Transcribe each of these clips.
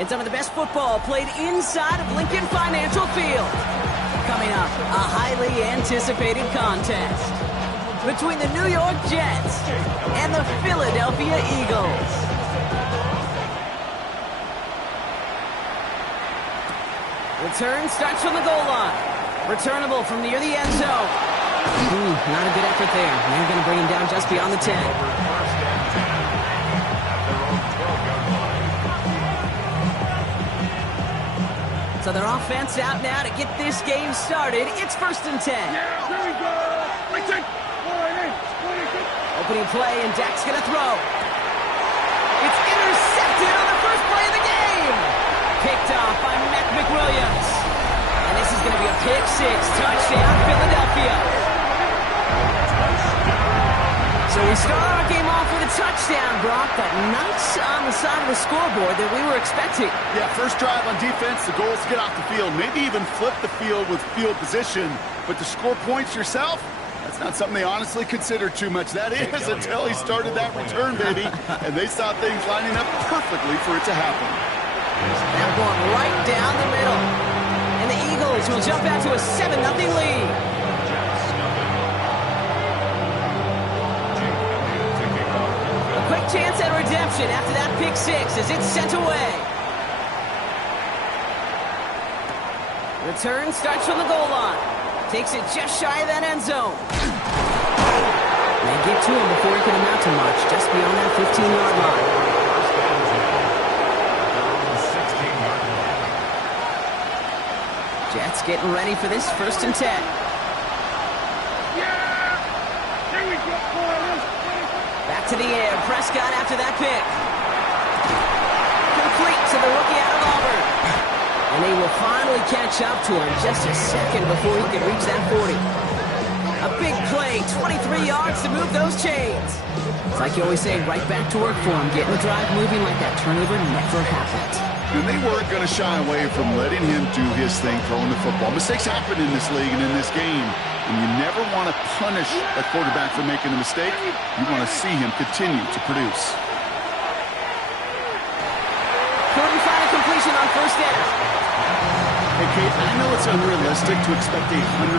It's some of the best football played inside of Lincoln Financial Field. Coming up, a highly anticipated contest between the New York Jets and the Philadelphia Eagles. Return starts from the goal line. Returnable from near the end zone. Not a good effort there. They're going to bring him down just beyond the 10. So their offense out now to get this game started. It's 1st and 10. Yeah, there we go. Opening play, and Dak's going to throw. It's intercepted on the first play of the game. Picked off by Matt McWilliams. And this is going to be a pick six. Touchdown, Philadelphia. So we start our game off with a touchdown, Brock, but not on the side of the scoreboard that we were expecting. Yeah, first drive on defense, the goal is to get off the field, maybe even flip the field with field position. But to score points yourself, that's not something they honestly considered too much. That is until he started that return, baby. And they saw things lining up perfectly for it to happen. That one right down the middle. And the Eagles will jump out to a 7-0 lead. Quick chance at redemption after that pick six as it's sent away. Return starts from the goal line. Takes it just shy of that end zone. They get to him before he can amount to much, just beyond that 15-yard line. Jets getting ready for this 1st and 10. Back to the air. Prescott after that pick. Complete to the rookie out of Auburn. And they will finally catch up to him just a second before he can reach that 40. A big play, 23 yards to move those chains. It's like you always say, right back to work for him. Getting the drive moving like that turnover never happened. And they weren't going to shy away from letting him do his thing throwing the football. Mistakes happen in this league and in this game. And you never want to punish a quarterback for making a mistake. You want to see him continue to produce. Couldn't find a completion on 1st down. Hey, Kate, I know it's unrealistic to expect a 100%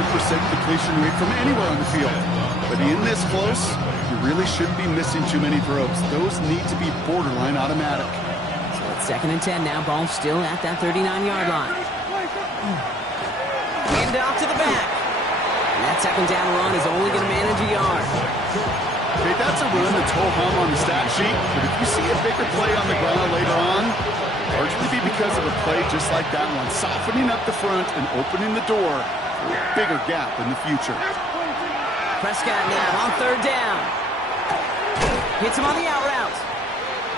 completion rate from anywhere on the field. But in this close, you really shouldn't be missing too many throws. Those need to be borderline automatic. So it's 2nd and 10 now. Ball still at that 39-yard line. Hand off to the back. That 2nd down run is only going to manage a yard. Okay, that's a run that's ho-hum on the stat sheet, but if you see a bigger play on the ground later on, largely be because of a play just like that one, softening up the front and opening the door for a bigger gap in the future. Prescott now on 3rd down. Hits him on the out route.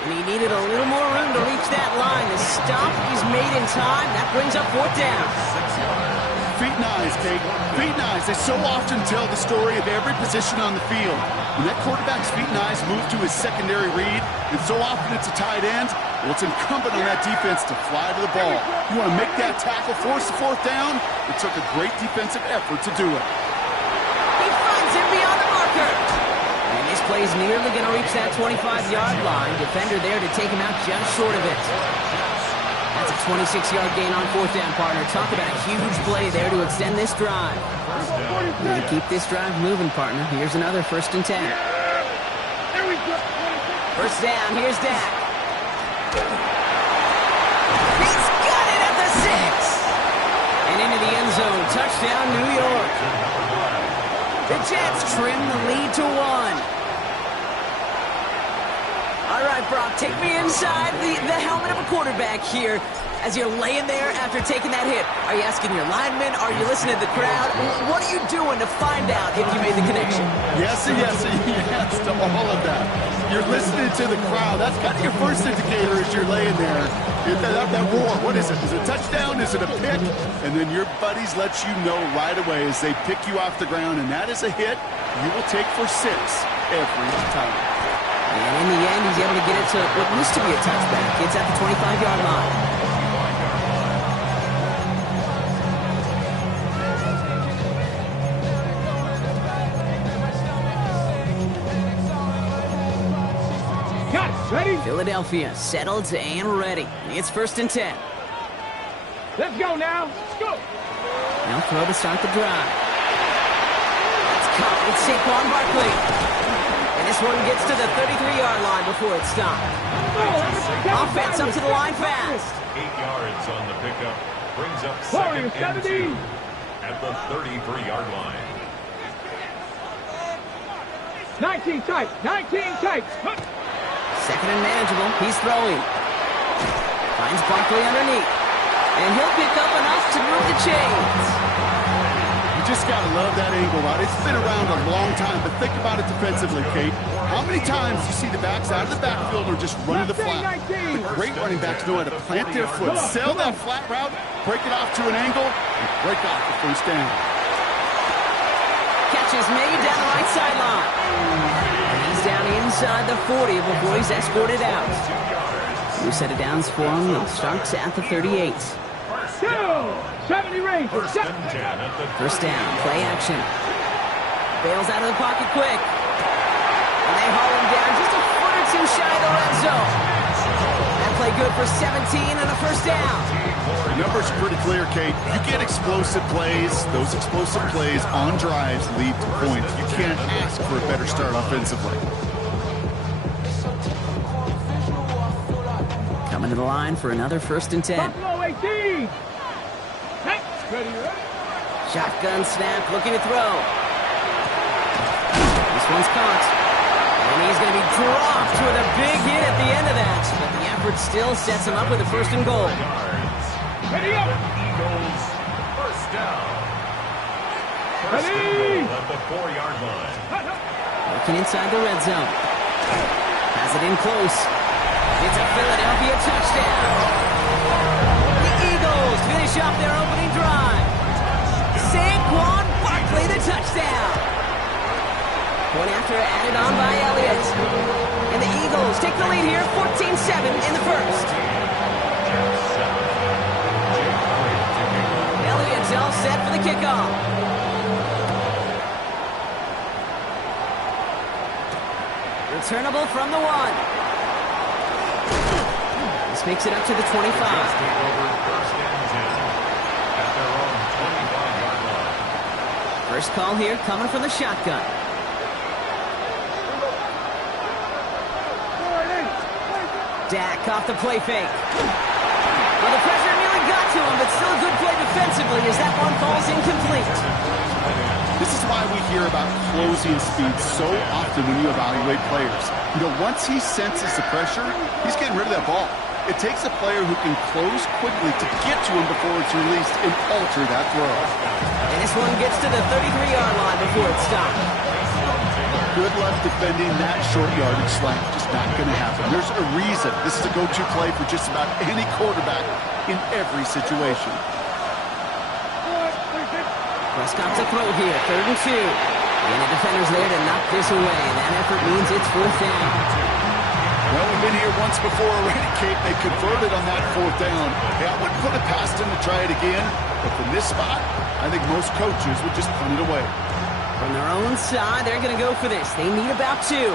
And he needed a little more room to reach that line. The stop is made in time. That brings up 4th down. Feet and eyes, Kate. Feet and eyes. They so often tell the story of every position on the field. When that quarterback's feet and eyes move to his secondary read, and so often it's a tight end, well, it's incumbent on that defense to fly to the ball. You want to make that tackle, force the 4th down? It took a great defensive effort to do it. He finds him beyond the marker. And this play's nearly going to reach that 25-yard line. Defender there to take him out just short of it. That's a 26-yard gain on 4th down, partner. Talk about a huge play there to extend this drive. We're to keep this drive moving, partner. Here's another 1st and 10. 1st down, here's Dak. He's got it at the 6. And into the end zone. Touchdown, New York. The Jets trim the lead to 1. All right, Brock, take me inside the helmet of a quarterback here as you're laying there after taking that hit. Are you asking your linemen? Are you listening to the crowd? What are you doing to find out if you made the connection? Yes and yes and yes to all of that. You're listening to the crowd. That's kind of your first indicator as you're laying there. That roar, what is it? Is it a touchdown? Is it a pick? And then your buddies let you know right away as they pick you off the ground, and that is a hit you will take for 6 every time. And in the end, he's able to get it to what used to be a touchback. It's at the 25-yard line. Philadelphia settled and ready. It's 1st and 10. Let's go now. Let's go. Now throw to start the drive. That's caught with Saquon Barkley. And this one gets to the 33-yard line before it's stopped. Offense up to the line fast. 8 yards on the pickup. Brings up 2nd and 2 at the 33-yard line. 19 tight. 19 tight. 2nd and manageable. He's throwing. Finds Barkley underneath. And he'll pick up enough to move the chains. You just got to love that angle route. It's been around a long time, but think about it defensively, Kate. How many times you see the backs out of the backfield or just running the flat? The great running backs know how to plant their foot, sell that flat route, break it off to an angle, and break off the first down. Catch is made down the right sideline. And he's down inside the 40 before he's escorted out. New set of downs for him. It starts at the 38. 70 range. First down, play action. Bails out of the pocket quick. And they haul him down just a foot or two shy of the red zone. That play good for 17 and a first down. The numbers are pretty clear, Kate. You get explosive plays. Those explosive plays on drives lead to points. You can't ask for a better start offensively. Coming to the line for another 1st and 10. Buffalo 18. Ready. Shotgun snap, looking to throw. This one's caught. And he's going to be dropped with a big hit at the end of that. But the effort still sets him up with a 1st and goal. Ready up. Eagles, first down. First and goal at the 4-yard line. Looking inside the red zone. Has it in close. It's a Philadelphia touchdown. The Eagles finish off their opening drive. Saquon Barkley, the touchdown. Point after added on by Elliott. And the Eagles take the lead here, 14-7 in the first. Elliott's all set for the kickoff. Returnable from the 1. This makes it up to the 25. First call here coming from the shotgun. Dak off the play fake. Well, the pressure nearly got to him, but still a good play defensively as that one falls incomplete. This is why we hear about closing speed so often when you evaluate players. You know, once he senses the pressure, he's getting rid of that ball. It takes a player who can close quickly to get to him before it's released and alter that throw. And this one gets to the 33-yard line before it's stopped. Good luck defending that short yardage slant. Just not going to happen. There's a reason this is a go-to play for just about any quarterback in every situation. Prescott's a throw here, 3rd and 2. And the defender's there to knock this away. And that effort means it's 4th down. Well, we've been here once before already, Kate. They converted on that 4th down. Hey, I wouldn't put it past them to try it again. But from this spot, I think most coaches would just punt it away. From their own side, they're going to go for this. They need about 2. They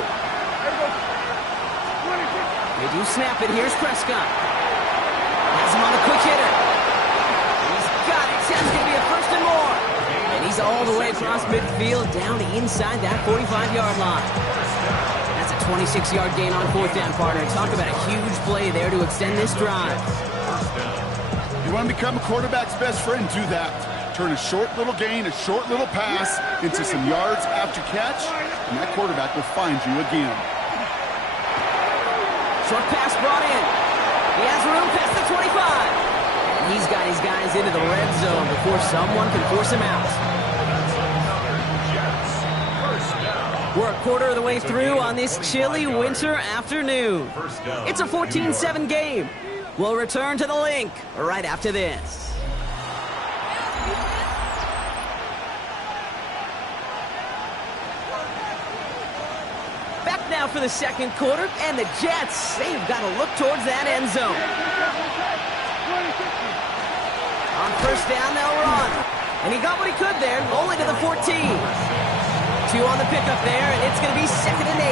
do snap it. Here's Prescott. Has him on the quick hitter. He's got it. That's going to be a 1st and more. And he's all the way across midfield down inside that 45-yard line. That's a 26-yard gain on 4th down, partner. Talk about a huge play there to extend this drive. You want to become a quarterback's best friend? Do that. Turn a short little gain, a short little pass into some yards after catch, and that quarterback will find you again. Short pass brought in. He has room past the 25. And he's got his guys into the red zone before someone can force him out. We're a quarter of the way through on this chilly winter afternoon. It's a 14-7 game. We'll return to the link right after this. Back now for the second quarter, and the Jets, they've got to look towards that end zone. On 1st down, they'll run. And he got what he could there, only to the 14. 2 on the pickup there, and it's going to be 2nd and 8.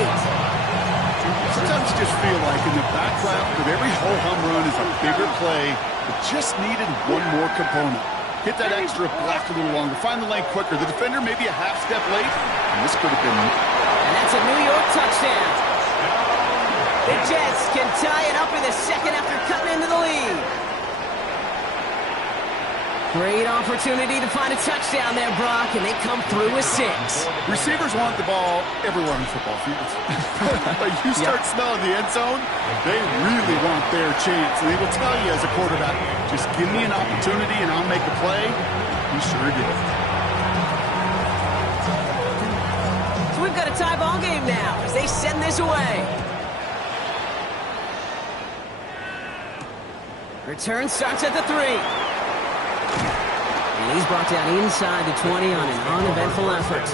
Sometimes you just feel like in the back route of every ho-hum run is a bigger play that just needed one more component. Hit that extra block a little longer, find the lane quicker. The defender maybe a half step late, and this could have been... And that's a New York touchdown. The Jets can tie it up in the second after cutting into the lead. Great opportunity to find a touchdown there, Brock, and they come through with 6. Receivers want the ball everywhere on football fields. But you start smelling the end zone, they really want their chance. And they will tell you as a quarterback, just give me an opportunity and I'll make a play. He sure did. So we've got a tie ball game now as they send this away. Return starts at the 3. And he's brought down inside the 20 on an uneventful effort.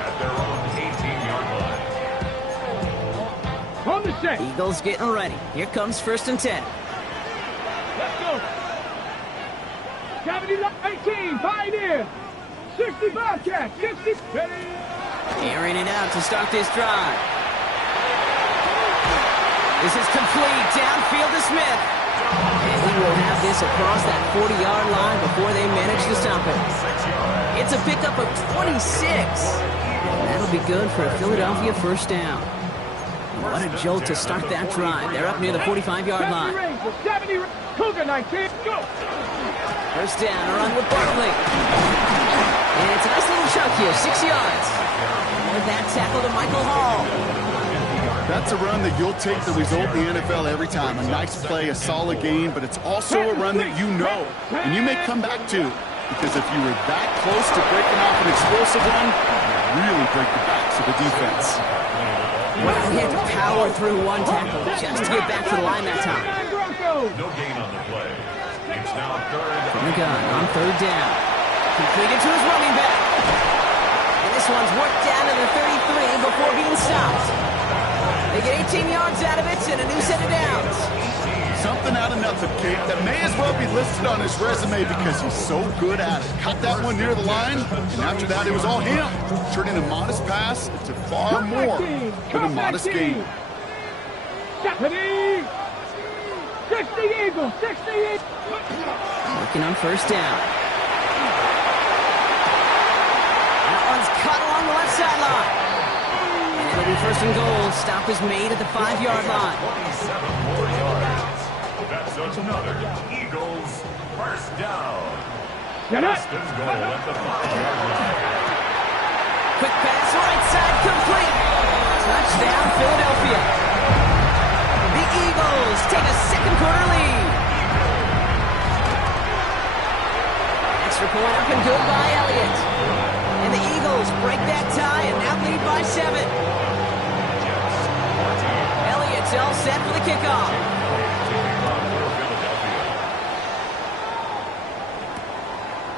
At their own 18-yard line. On the set. Eagles getting ready. Here comes 1st and 10. Let's go. 18, Pioneer. 65 catch, 60, ready. Airing it out to start this drive. This is complete. Downfield to Smith. And he will have this across that 40-yard line before they manage to stop it. It's a pickup of 26. And that'll be good for a Philadelphia 1st down. What a jolt to start that drive. They're up near the 45-yard line. 70, Cougar 19, go. 1st down, a run with Barkley. And it's a nice little chunk here, 6 yards. With that tackle to Michael Hall. That's a run that you'll take the result in the NFL every time. A nice play, a solid game, but it's also a run that you know and you may come back to. Because if you were that close to breaking off an explosive run, you really break the backs of the defense. Well, he had to power through one tackle just to get back to the line that time. No gain on the play. It's now 3rd. From the gun on 3rd down. Completed to his running back. And this one's worked down to the 33 before being stopped. They get 18 yards out of it and a new set of downs. Something out of nothing, Kate. That may as well be listed on his resume because he's so good at it. Caught that one near the line, and after that it was all him. Turning a modest pass into far more than a modest game. 70, 60 Eagles, 68. Working on 1st down. That one's cut along the left sideline. And it'll be 1st and goal. Stop is made at the 5-yard line. 27 more yards. That's another Eagles 1st down. Get up. 1st and goal at the 5-yard line. Quick pass, right side, complete. Touchdown, Philadelphia. The Eagles take a 2nd quarter lead. Extra point up and good by Elliott. And the Eagles break that tie and now lead by 7. Elliott's all set for the kickoff.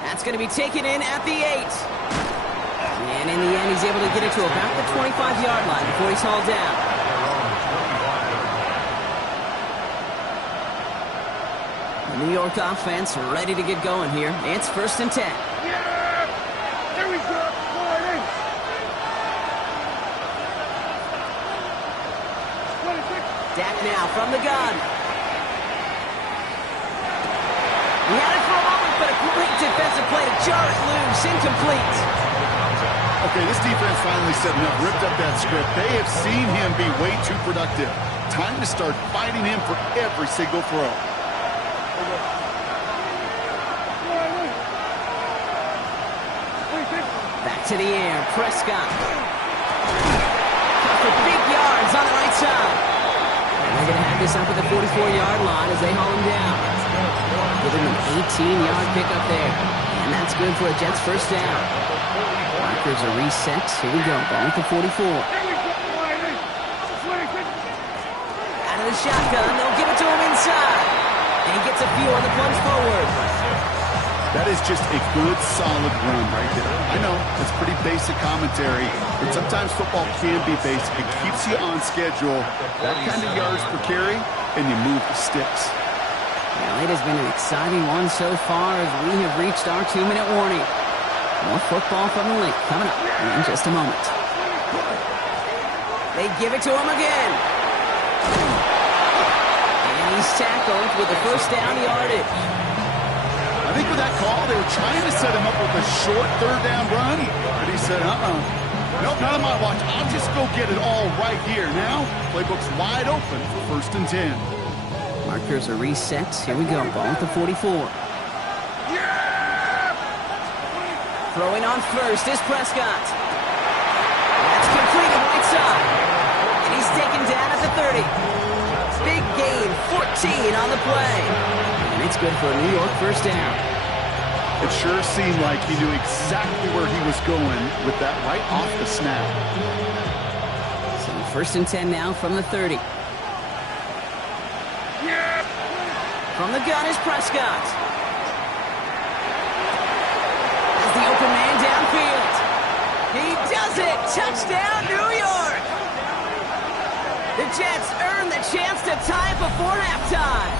That's going to be taken in at the 8. And in the end, he's able to get it to about the 25-yard line before he's hauled down. The New York offense ready to get going here. It's 1st and 10. Yeah! There we go. Dak now from the gun. He had it for a moment, but a great defensive play to jar it loose. Incomplete. Okay, this defense finally setting up, ripped up that script. They have seen him be way too productive. Time to start fighting him for every single throw. Back to the air, Prescott. For big yards on the right side. And they're going to have this up at the 44-yard line as they haul him down. Give him an 18-yard pickup there. And that's good for a Jets 1st down. Markers are reset. Here we go. Ball at the 44. Out of the shotgun. They'll give it to him inside. And he gets a few on the plunge forward. That is just a good, solid run right there. I know, it's pretty basic commentary, but sometimes football can be basic. It keeps you on schedule, that kind of yards per carry, and you move the sticks. Well, it has been an exciting one so far as we have reached our 2-minute warning. More football from the lake coming up in just a moment. They give it to him again. And he's tackled with the first down yardage. I think with that call, they were trying to set him up with a short third down run, but he said, nope, not on my watch. I'll just go get it all right here. Now, playbook's wide open for 1st and 10. Markers are reset. Here we go. Ball at the 44. Throwing on first is Prescott. That's completed right side. And he's taken down at the 30. Big gain, 14 on the play. And it's good for a New York first down. It sure seemed like he knew exactly where he was going with that right off the snap. So 1st and 10 now from the 30. From the gun is Prescott. As the open man downfield. He does it! Touchdown, New York! The Jets earn the chance to tie before halftime.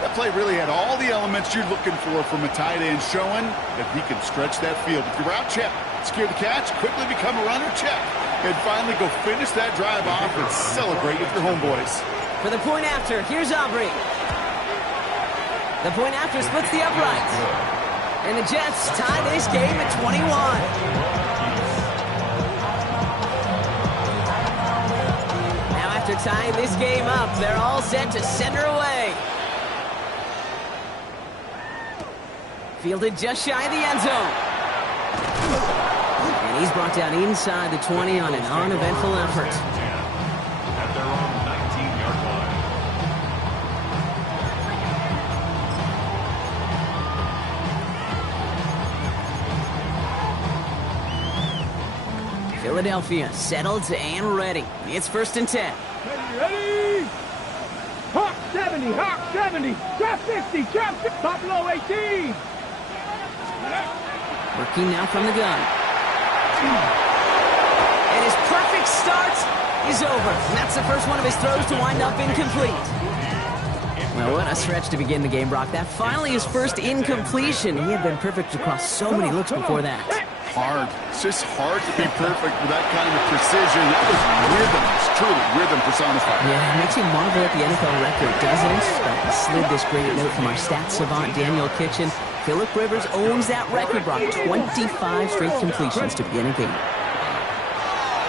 That play really had all the elements you're looking for from a tight end, showing that he can stretch that field. If you're out, check. Secure the catch, quickly become a runner, check. And finally go finish that drive off and celebrate with your homeboys. For the point after, here's Aubrey. The point after splits the uprights. And the Jets tie this game at 21. Now after tying this game up, they're all set to send her away. Fielded just shy of the end zone. And he's brought down inside the 20 on an uneventful effort. At their own 19-yard line. Philadelphia settled and ready. It's 1st and 10. Ready? Hawk 70, Hawk 70, drop 60, drop 50, Buffalo 18. Working now from the gun. And his perfect start is over. And that's the first one of his throws to wind up incomplete. Well, what a stretch to begin the game, Brock. That finally his first incompletion. He had been perfect across so many looks before that. Hard. It's just hard to be perfect with that kind of precision. That was rhythm. It's truly rhythm personified. Yeah, it makes you marvel at the NFL record, doesn't it? But slid this great note from our stats savant, Daniel Kitchen. Phillip Rivers owns that record, Brock. 25 straight completions to begin a game.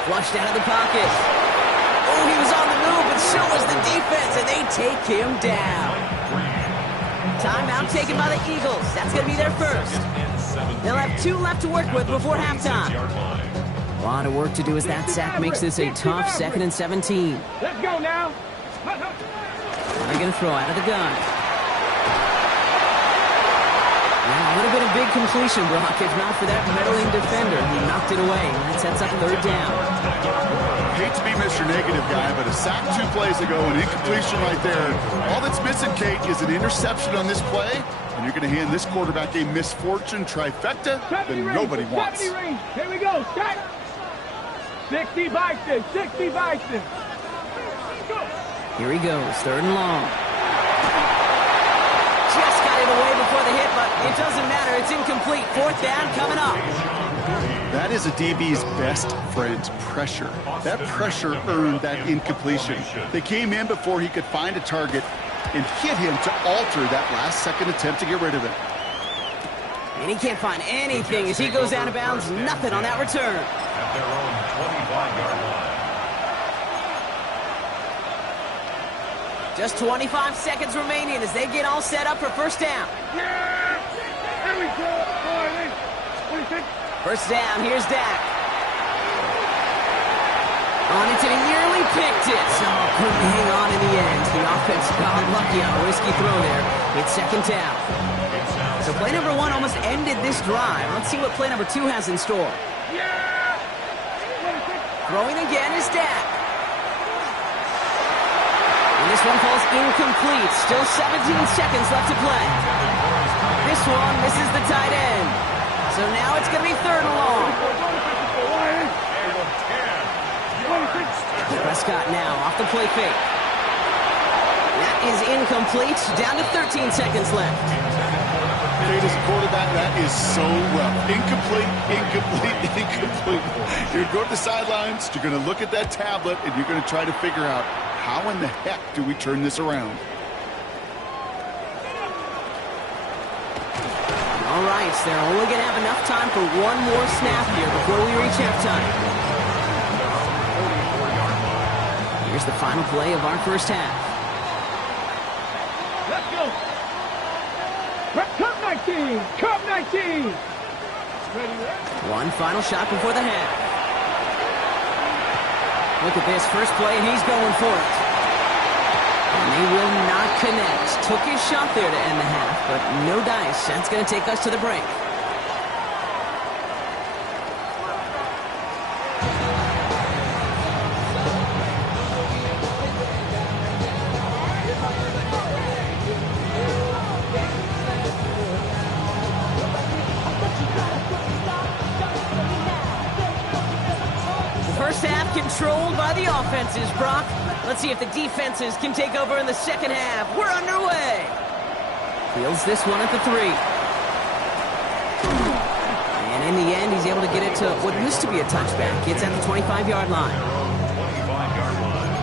Flushed out of the pocket. Oh, he was on the move, but so was the defense, and they take him down. Timeout taken by the Eagles. That's going to be their first. They'll have 2 left to work with before halftime. A lot of work to do as that sack makes this a tough 2nd and 17. Let's go now. They're going to throw out of the gun. Well, would have been a big completion, Brock, if not for that meddling defender. He knocked it away, and that sets up 3rd down. Hate to be Mr. Negative guy, but a sack 2 plays ago, an incompletion right there. All that's missing, Kate, is an interception on this play, and you're going to hand this quarterback a misfortune trifecta that nobody wants. 70 range. Here we go. Start. 60 Bison. 60 Bison. Go. Here he goes, 3rd and long. Just got it away before the hit, but it doesn't matter. It's incomplete. 4th down coming up. That is a DB's best friend, pressure. That pressure earned that incompletion. They came in before he could find a target and hit him to alter that last-second attempt to get rid of it. And he can't find anything as he goes out of bounds. Nothing on that return. At their own 25-yard line. Just 25 seconds remaining as they get all set up for first down. Yeah. Here we go. 26. First down, here's Dak. On into the nearly picked it. So couldn't hang on in the end. The offense got lucky on a risky throw there. It's 2nd down. So play number 1 almost ended this drive. Let's see what play number 2 has in store. Yeah. 26. Throwing again is Dak. And this one falls incomplete. Still 17 seconds left to play. This one misses the tight end. So now it's going to be 3rd and long. Prescott now off the play fake. That is incomplete. Down to 13 seconds left. Kate, as a quarterback, that is so rough. Incomplete, incomplete, incomplete. You're going to go to the sidelines, you're going to look at that tablet, and you're going to try to figure out how in the heck do we turn this around. All right, so they're only going to have enough time for one more snap here before we reach halftime. Here's the final play of our first half. Let's go. Cup 19. Cup 19. One final shot before the half. Look at this first play, and he's going for it. And they will not connect. Took his shot there to end the half, but no dice. That's going to take us to the break. First half controlled by the offenses, Brock. Let's see if the defenses can take over in the second half. We're underway. Fields this one at the 3. And in the end, he's able to get it to what used to be a touchback. It's at the 25-yard line. 25-yard line.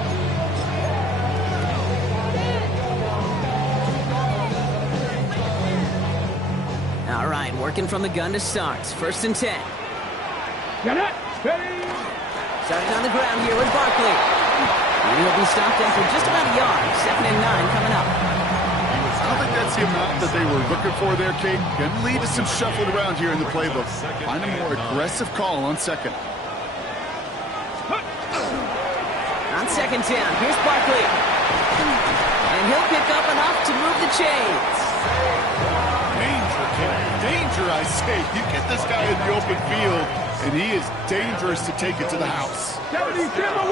All right, working from the gun to start. 1st and 10. Get it. Ready. Starting on the ground here with Barkley. And he'll be stopped after just about a yard. 2nd and 9 coming up. I don't think that's the amount that they were looking for there, Kate. Going to lead to some shuffling around here in the playbook. Find a more aggressive call on second. On 2nd down, here's Barkley. And he'll pick up enough to move the chains. Danger, Kate. Danger, I say. You get this guy in the open field, and he is dangerous to take it to the house. 70, 70.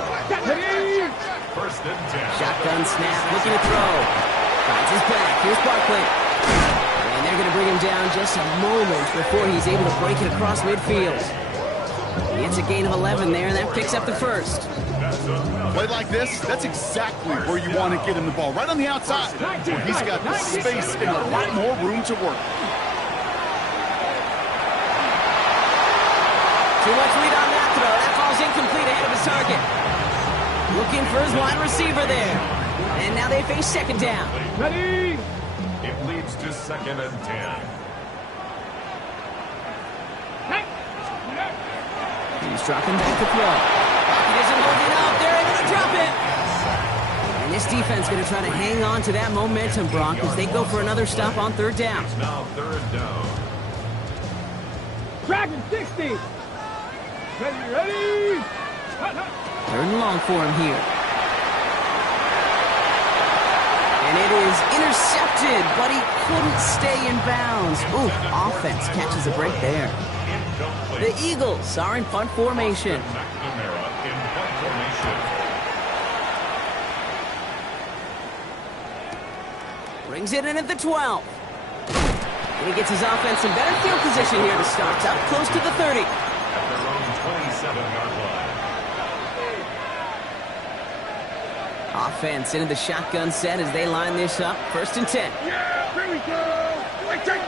1st and 10. Shotgun snap, looking to throw. Finds his back. Here's Barkley. And they're going to bring him down just a moment before he's able to break it across midfield. He gets a gain of 11 there, and that picks up the 1st. Play like this, that's exactly where you want to get him the ball. Right on the outside, where he's got the space and a lot more room to work. Too much lead on that throw. That falls incomplete ahead of his target. Looking for his wide receiver there. And now they face 2nd down. Ready. It leads to 2nd and 10. He's dropping back to throw. He isn't holding up. They're able to drop it. And this defense going to try to hang on to that momentum, Brock, as they go for another stop on 3rd down. It's now 3rd down. Dragon 60. Ready. 3rd and long for him here. And it is intercepted, but he couldn't stay in bounds. Ooh, offense catches a break there. The Eagles are in punt formation. McNamara in punt formation. Brings it in at the 12. And he gets his offense in better field position here to start. Up close to the 30. At their own 27-yard line. Offense into the shotgun set as they line this up. 1st and 10. Yeah, here we go. 26.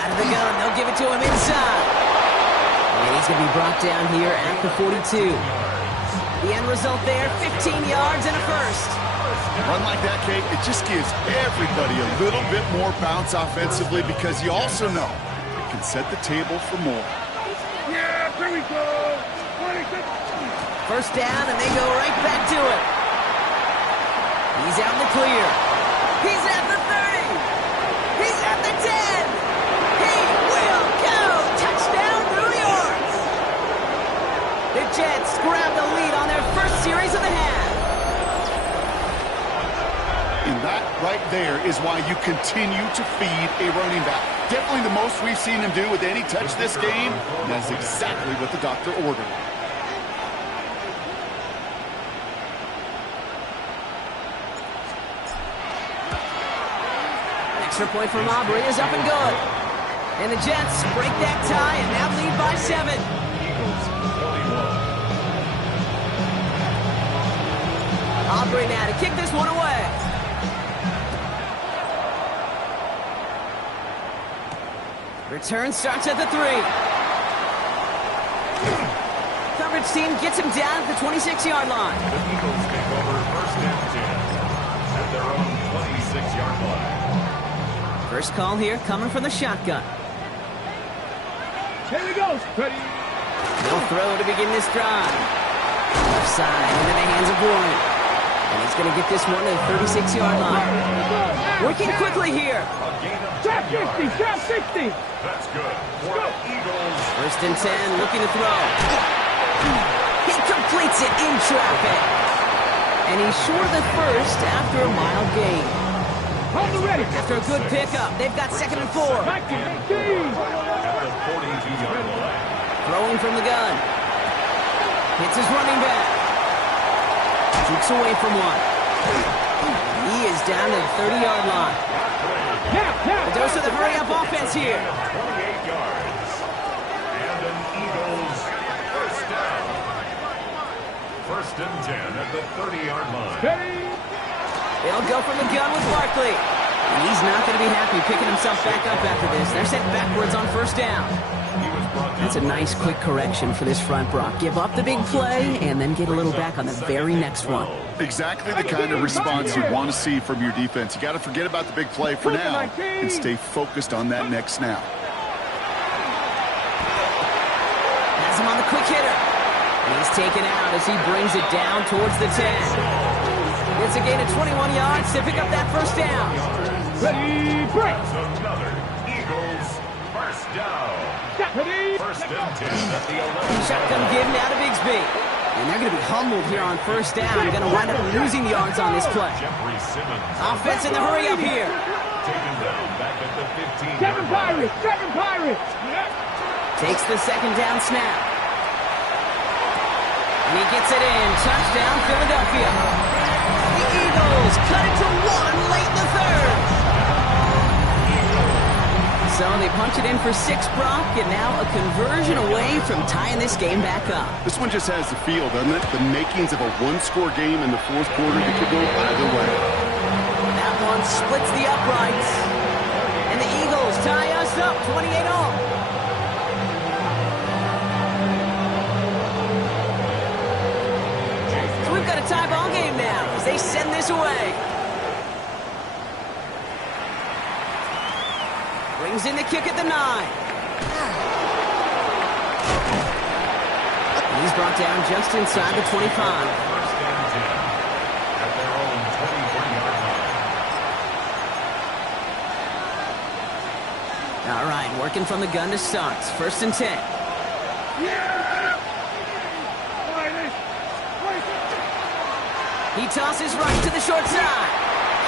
Out of the gun, they'll give it to him inside. And he's going to be brought down here at the 42. The end result there, 15 yards and a 1st. Run like that, Kate, it just gives everybody a little bit more bounce offensively because you also know it can set the table for more. Yeah, here we go. 26. 1st down, and they go right back to it. He's out in the clear. He's at the 30. He's at the 10. He will go. Touchdown, New York. The Jets grab the lead on their 1st series of the half. And that right there is why you continue to feed a running back. Definitely the most we've seen him do with any touch this game. And that's exactly what the doctor ordered. Extra point from Aubrey is up and good. And the Jets break that tie and now lead by 7. Eagles 41. Aubrey now to kick this one away. Return starts at the 3. Coverage team gets him down at the 26-yard line. The Eagles take over 1st and 10 at their own 26-yard line. First call here coming from the shotgun. Here he goes. Ready. No throw to begin this drive. Left side into the hands of Warren. And he's going to get this one to the 36-yard line. Working quickly here. Trap 50, trap 60. That's good for the Eagles. 1st and 10, looking to throw. He completes it in traffic. And he's short of the first after a mild gain. Hold the ready. After a good pickup, they've got 2nd and 4. Back to 18. At the 42-yard line. Throwing from the gun. Hits his running back. Shoots away from one. He is down to the 30-yard line. A dose of the hurry-up offense here. 28 yards. And an Eagles first down. 1st and 10 at the 30-yard line. They'll go from the gun with Barkley. And he's not going to be happy picking himself back up after this. They're sent backwards on 1st down. That's a nice quick correction for this front, Brock. Give up the big play and then get a little back on the very next one. Exactly the kind of response you want to see from your defense. You got to forget about the big play for now and stay focused on that next snap. Has him on the quick hitter. And he's taken out as he brings it down towards the 10. It's a gain of 21 yards to pick up that 1st down. Ready, break. Another Eagles first down. 1st and 10 at the 11. Shotgun give now to Bigsby. And they're going to be humbled here on 1st down. Going to wind up losing yards on this play. Jeffrey Simmons. Offense in the hurry up here. Taken down back at the 15. 7 Pirates, 7 Pirates. Takes the 2nd down snap. And he gets it in. Touchdown, Philadelphia. The Eagles cut it to 1 late in the 3rd. So they punch it in for 6, Brock, and now a conversion away from tying this game back up. This one just has the feel, doesn't it? The makings of a one-score game in the 4th quarter. It could go either way. That one splits the uprights. And the Eagles tie us up 28-all. So we've got a tie ball game now as they send this away. Brings in the kick at the 9. He's brought down just inside the 25. 1st and 10 at their own 23-yard line. All right, working from the gun to start. 1st and 10. He tosses right to the short side.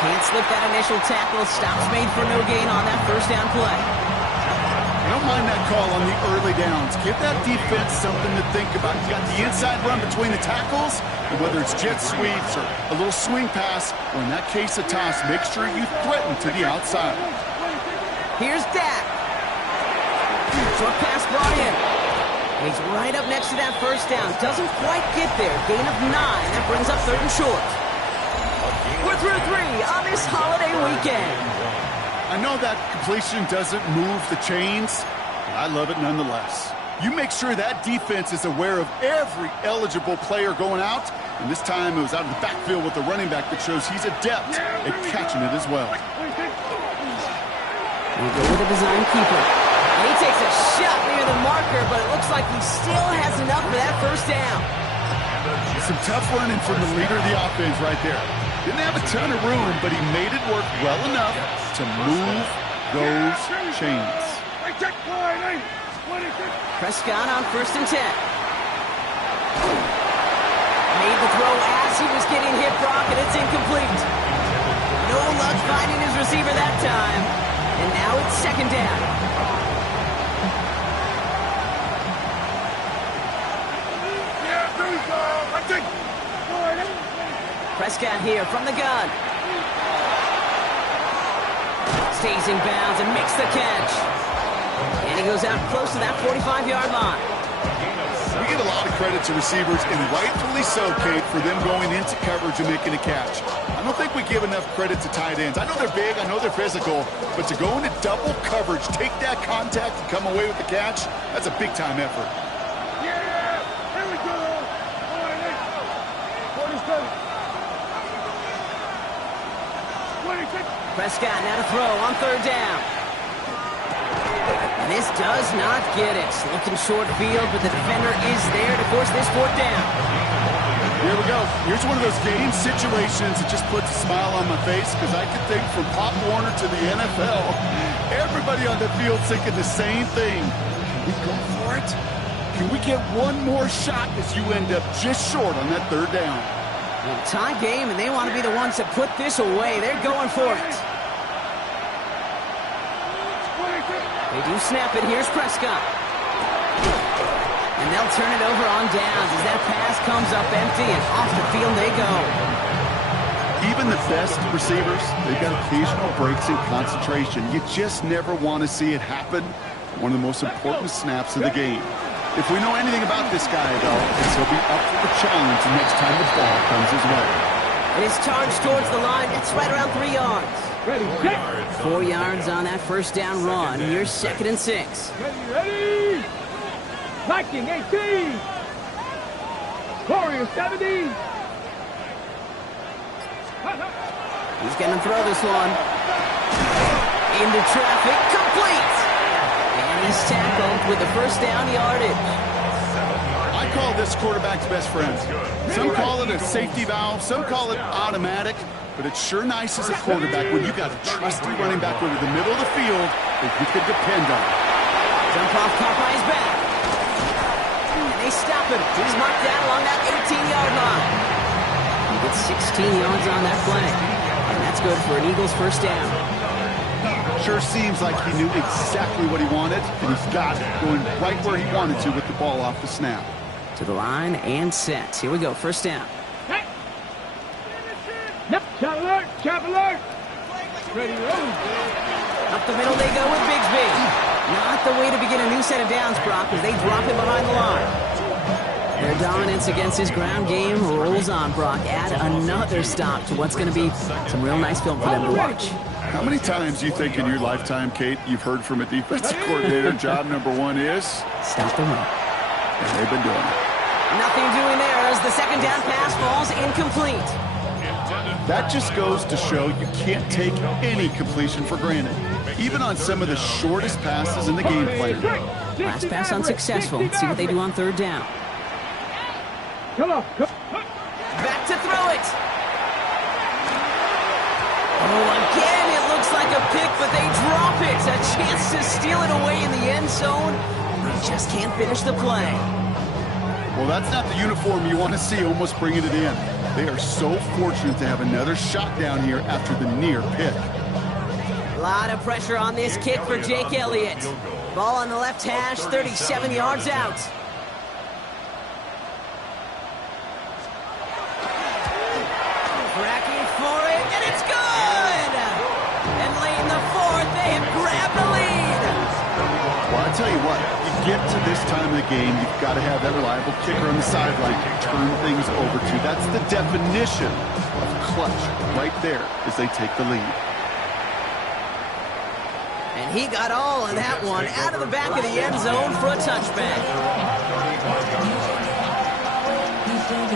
Can't slip that initial tackle. Stops made for no gain on that 1st down play. I don't mind that call on the early downs. Give that defense something to think about. You got the inside run between the tackles, and whether it's jet sweeps or a little swing pass, or in that case a toss, make sure you threaten to the outside. Here's Dak. Short pass brought in. He's right up next to that 1st down. Doesn't quite get there. Gain of 9. That brings up 3rd and short. We're through 3 on this holiday weekend. I know that completion doesn't move the chains, but I love it nonetheless. You make sure that defense is aware of every eligible player going out, and this time it was out of the backfield with the running back that shows he's adept at catching it as well. We go with a design keeper. And he takes a shot near the marker, but it looks like he still has enough for that 1st down. Some tough running from the leader of the offense right there. Didn't have a ton of room, but he made it work well enough to move those chains. Prescott on 1st and 10. Made the throw as he was getting hit, Brock, and it's incomplete. No luck finding his receiver that time. And now it's 2nd down. Prescott here from the gun. Stays in bounds and makes the catch. And he goes out close to that 45-yard line. You give a lot of credit to receivers, and rightfully so, Kate, for them going into coverage and making a catch. I don't think we give enough credit to tight ends. I know they're big, I know they're physical, but to go into double coverage, take that contact, and come away with the catch, that's a big-time effort. Yeah! Here we go! All right, 47. 26. Prescott now to throw on third down. And this does not get it. Looking short field, but the defender is there to force this fourth down. Here we go. Here's one of those game situations that just puts a smile on my face, because I can think from Pop Warner to the NFL, everybody on the field thinking the same thing. Can we go for it? Can we get one more shot as you end up just short on that third down? Well, tie game, and they want to be the ones that put this away. They're going for it. They do snap it. Here's Prescott. And they'll turn it over on downs as that pass comes up empty, and off the field they go. Even the best receivers, they've got occasional breaks in concentration. You just never want to see it happen. One of the most important snaps of the game. If we know anything about this guy, though, it's he'll be up for the challenge the next time the ball comes his way. It is charged towards the line. It's right around 3 yards. Ready, set. 4 yards on that first down run. Here's 2nd and 6. Ready! Viking 18! Warrior 70! He's going to throw this one. Into traffic. Complete! And he's tackled with the first down yardage. I call this quarterback's best friend. Some call it a safety valve, some call it automatic, but it's sure nice as a quarterback when you got a trusty running back over the middle of the field that you can depend on. Jump off, caught by his back. And they stop him. He's marked down along that 18-yard line. He gets 16 yards on that play. And that's good for an Eagles first down. Sure seems like he knew exactly what he wanted, and he's got it, going right where he wanted to with the ball off the snap. To the line and set. Here we go, first down. Hey! Yep, chop alert, chop alert! Ready, roll! Up the middle they go with Bigsby. Not the way to begin a new set of downs, Brock, as they drop him behind the line. Their dominance against his ground game rolls on, Brock. Add another stop to what's going to be some real nice film for them to watch. How many times do you think in your lifetime, Kate, you've heard from a defensive coordinator, job number one is? Stop the run. And they've been doing it. Nothing doing there as the second down pass falls incomplete. That just goes to show you can't take any completion for granted, even on some of the shortest passes in the game plan. Last pass unsuccessful. Let's see what they do on third down. Come on, come. Back to throw it. Oh, again, it looks like a pick, but they drop it. A chance to steal it away in the end zone. They just can't finish the play. Well, that's not the uniform you want to see almost bringing it in. They are so fortunate to have another shot down here after the near pick. A lot of pressure on this kick for Jake Elliott. Ball on the left hash, 37 yards out. Cracking for it, and it's good! And late in the fourth, they have grabbed the lead. Well, I tell you what, you get to this time of the game, you've got to have that reliable kicker on the sideline to turn things over to. That's the definition of clutch right there as they take the lead. And he got all of that one out of the back of the end zone for a touchback.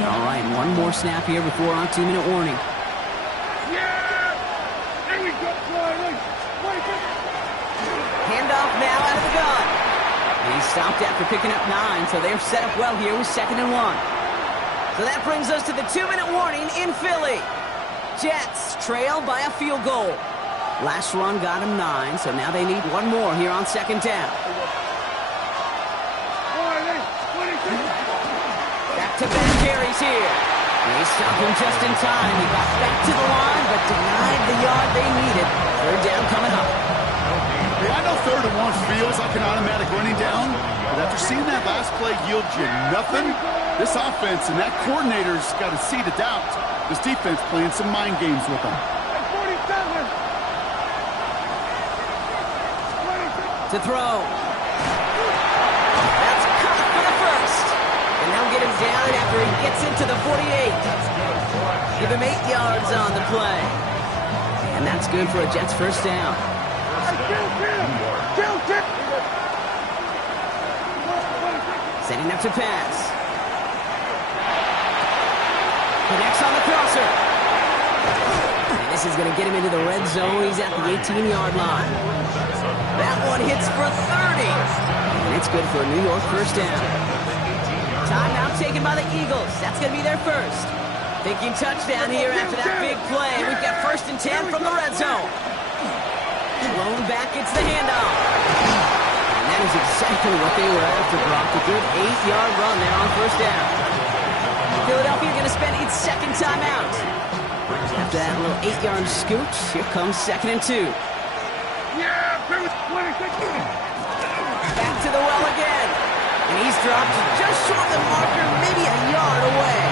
All right, one more snap here before our 2-minute warning. Yeah! There we go, Riley! Handoff now out of the gun. And he stopped after picking up 9, so they're set up well here with 2nd and 1. So that brings us to the 2-minute warning in Philly. Jets trail by a field goal. Last run got him 9, so now they need one more here on 2nd down. Back-to-back carries here. They stopped him just in time. He got back to the line, but denied the yard they needed. Third down coming up. Hey, I know 3rd and 1 feels like an automatic running down, but after seeing that last play yield you nothing, this offense and that coordinator's got a seed of doubt. This defense playing some mind games with them. To throw. That's caught for the first. down after he gets into the 48. Give him 8 yards on the play. And that's good for a Jets first down. Setting up to pass. Connects on the crosser. And this is going to get him into the red zone. He's at the 18-yard line. That one hits for 30. And it's good for a New York first down. Timeout taken by the Eagles. That's going to be their first. Thinking touchdown here after that big play. We've got 1st and 10 from the red zone. Blown back, it's the handoff. And that is exactly what they were after, Brock. A good 8-yard run there on first down. Philadelphia going to spend its second timeout. After that little 8-yard scoot, here comes 2nd and 2. Back to the well again. And he's dropped just short of the marker, maybe a yard away.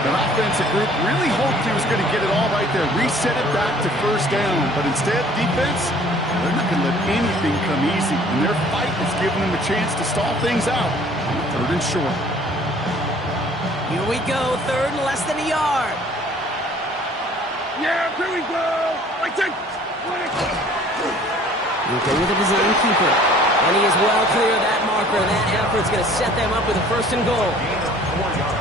The offensive group really hoped he was going to get it all right there, reset it back to first down. But instead, defense, they're not going to let anything come easy. And their fight is giving them a chance to stall things out on 3rd and short. Here we go, 3rd and less than a yard. Yeah, here we go. Okay, with a design keeper. And he is well clear of that marker. That effort's going to set them up with a 1st and goal.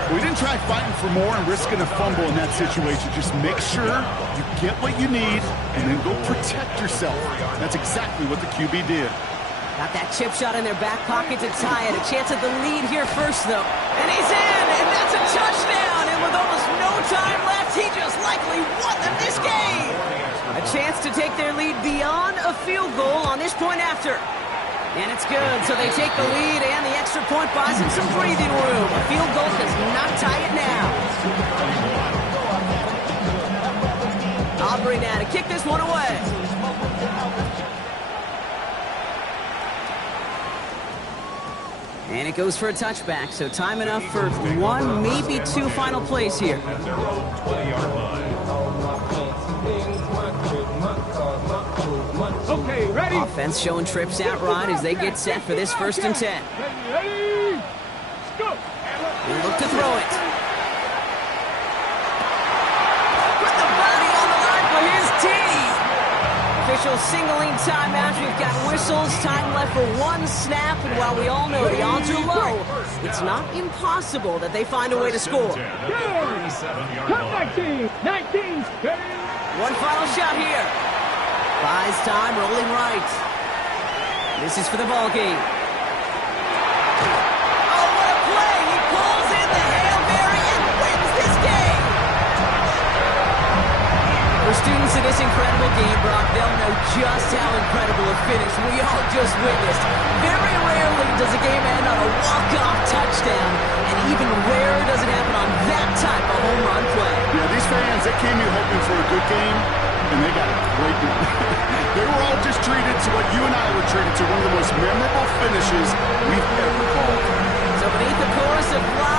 We didn't try fighting for more and risking a fumble in that situation. Just make sure you get what you need and then go protect yourself. That's exactly what the QB did. Got that chip shot in their back pocket to tie it. A chance at the lead here first, though. And he's in, and that's a touchdown. And with almost no time left, he just likely won them this game. A chance to take their lead beyond a field goal on this point after. And it's good, so they take the lead, and the extra point buys them some breathing room. A field goal does not tie it now. Aubrey now to kick this one away. And it goes for a touchback, so time enough for 1, maybe 2 final plays here. Okay, ready? Offense showing trips out right as they get set for this 1st and 10. Ready? Go. They look to throw it. Put the body on the line for his team. Officials singling timeouts. We've got whistles. Time left for 1 snap. And while we all know the odds are low, it's not impossible that they find a way to score. Come 19. 19. Ready? One final shot here. Buys time, rolling right. This is for the ball game. Oh, what a play! He pulls in the Hail Mary and wins this game! For students of this incredible game, Brock, they'll know just how incredible a finish we all just witnessed. Very rarely does a game end on a walk-off touchdown, and even rarer does it happen on that type of home run play. Yeah, these fans, they came here hoping for a good game, and they got a great one. They were all just treated to what you and I were treated to, one of the most memorable finishes we've ever called. So beneath the chorus of fly